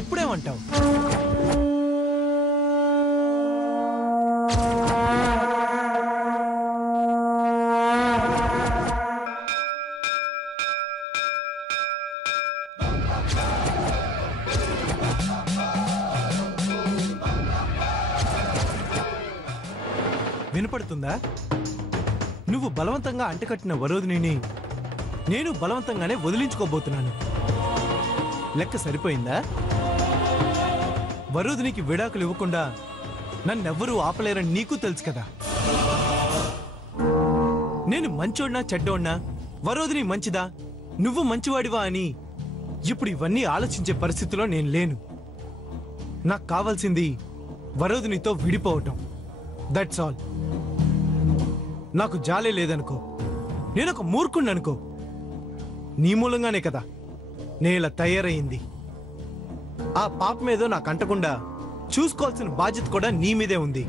ఇప్పుడేమంటావు? వినపడుతుందా? నువ్వు బలవంతంగా అంటకట్టిన వరోధిని నేను బలవంతంగానే వదిలించుకోబోతున్నాను. లెక్క సరిపోయిందా? వరోధినికి విడాకులు ఇవ్వకుండా నన్నెవ్వరూ ఆపలేరని నీకు తెలుసు కదా. నేను మంచోడ్నా చెడ్డోడ్నా, వరోధిని మంచిదా, నువ్వు మంచివాడివా అని ఇప్పుడు ఇవన్నీ ఆలోచించే పరిస్థితిలో నేను లేను. నాకు కావాల్సింది వరోధినితో విడిపోవటం. That's all. నాకు జాలే లేదనుకో, నేనొక మూర్ఖుణ్ణి అనుకో. నీ మూలంగానే కదా నేలా తయారయింది. ఆ పాపమేదో నాకు అంటకుండా చూసుకోవాల్సిన బాధ్యత కూడా నీ మీదే ఉంది.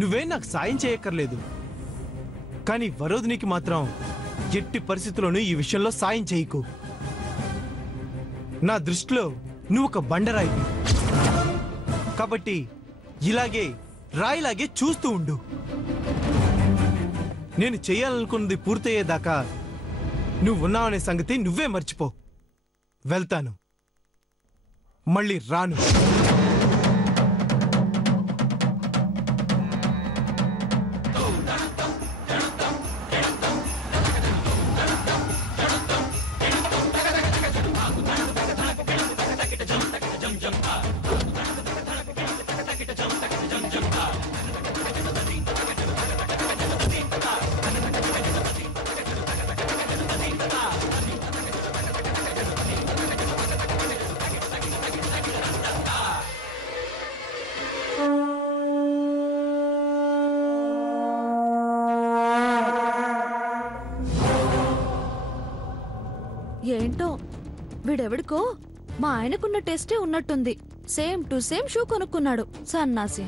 నువ్వేం నాకు సాయం చేయక్కర్లేదు, కానీ వరోధినికి మాత్రం ఎట్టి పరిస్థితుల్లోనూ ఈ విషయంలో సాయం చేయకు. నా దృష్టిలో నువ్వు ఒక బండరాయి, కాబట్టి ఇలాగే రాయిలాగే చూస్తూ ఉండు. నేను చేయాలనుకున్నది పూర్తయ్యేదాకా నువ్వు ఉన్నావనే సంగతి నువ్వే మర్చిపో. వెళ్తాను, మళ్ళీ రాను. ఏంటో వీడెవడికో మా ఆయనకున్న టెస్టే ఉన్నట్టుంది. సేమ్ టు సేమ్ షూ కొనుక్కున్నాడు సన్నాసి.